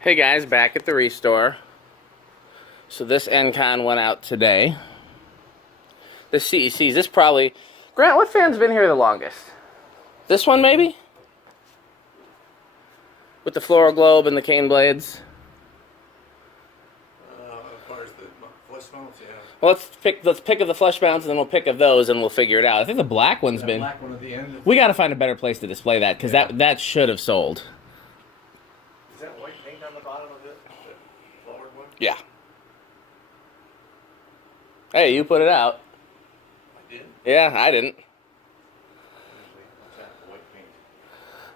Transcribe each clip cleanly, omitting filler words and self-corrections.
Hey guys, back at the restore. So this N-Con went out today. This CEC's, this probably... Grant, what fan's been here the longest? This one maybe? With the floral globe and the cane blades? As far as the flush mounts, yeah. Well, let's pick of the flush mounts and then we'll pick of those and we'll figure it out. I think the black one's been... black one at the end. We gotta find a better place to display that, because that should have sold. Is that white paint on the bottom of it? The flowered one? Yeah. Hey, you put it out. I did? Yeah, I didn't. What's that? White paint.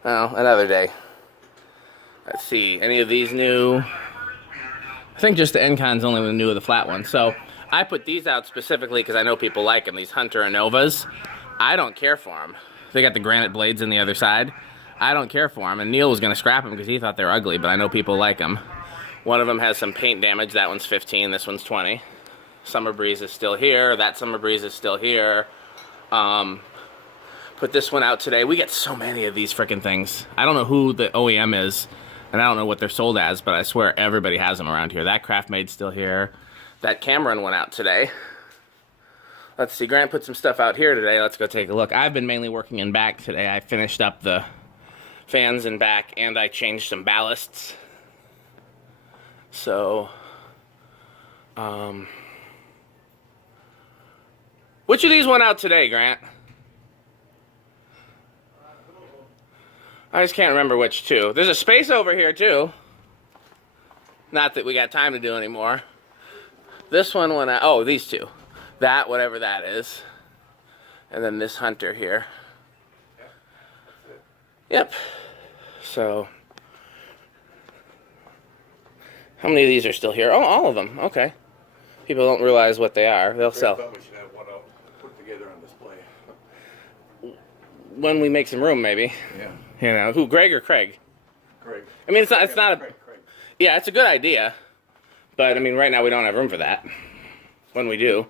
Oh, another day. Let's see, any of these new? I think just the N-Con's only the new of the flat one. So I put these out specifically because I know people like them, these Hunter Innovas. I don't care for them. They got the granite blades in the other side. I don't care for them, and Neil was going to scrap them because he thought they were ugly, but I know people like them. One of them has some paint damage. That one's 15, this one's 20. Summer Breeze is still here. That Summer Breeze is still here. Put this one out today. We get so many of these freaking things. I don't know who the OEM is, and I don't know what they're sold as, but I swear everybody has them around here. That Craft Made's still here. That Cameron went out today. Let's see, Grant put some stuff out here today. Let's go take a look. I've been mainly working in back today. I finished up the fans in back, and I changed some ballasts. So, which of these went out today, Grant? I just can't remember which two. There's a space over here, too. Not that we got time to do anymore. This one went out. Oh, these two. That, whatever that is. And then this Hunter here. Yep. So, how many of these are still here? Oh, all of them. Okay. People don't realize what they are. They'll sell. I thought we should have one out put together on display. When we make some room, maybe. Yeah. You know, who, Greg or Craig? Craig. I mean, it's not a... Craig. Yeah, it's a good idea. But, I mean, right now we don't have room for that. When we do.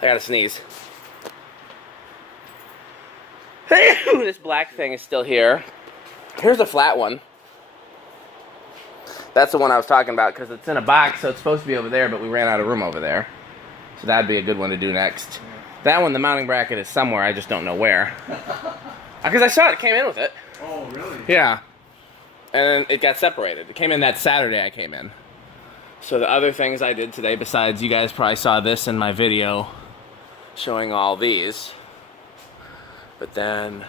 I gotta sneeze. This black thing is still here. Here's a flat one. That's the one I was talking about because it's in a box, so it's supposed to be over there, but we ran out of room over there. So that'd be a good one to do next. That one, the mounting bracket is somewhere, I just don't know where. Because I saw it came in with it. Oh, really? Yeah. And it got separated. It came in that Saturday I came in. So the other things I did today, besides you guys probably saw this in my video showing all these. But then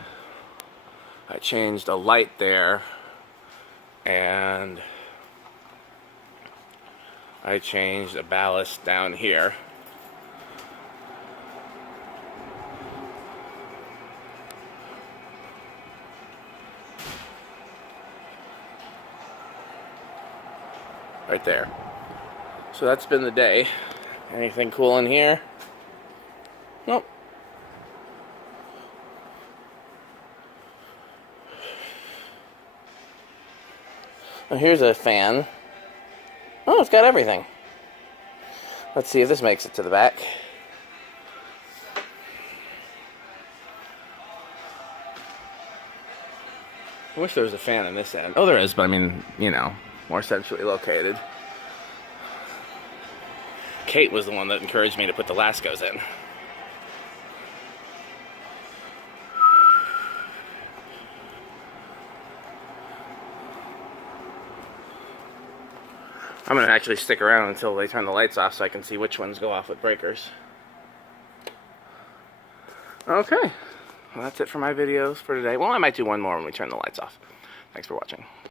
I changed a light there. And I changed a ballast down here. Right there. So that's been the day. Anything cool in here? Nope. Well, here's a fan. Oh, it's got everything. Let's see if this makes it to the back. I wish there was a fan in this end. Oh, there is, but I mean, you know, more centrally located. Kate was the one that encouraged me to put the Lascos in. I'm going to actually stick around until they turn the lights off so I can see which ones go off with breakers. Okay. Well, that's it for my videos for today. Well, I might do one more when we turn the lights off. Thanks for watching.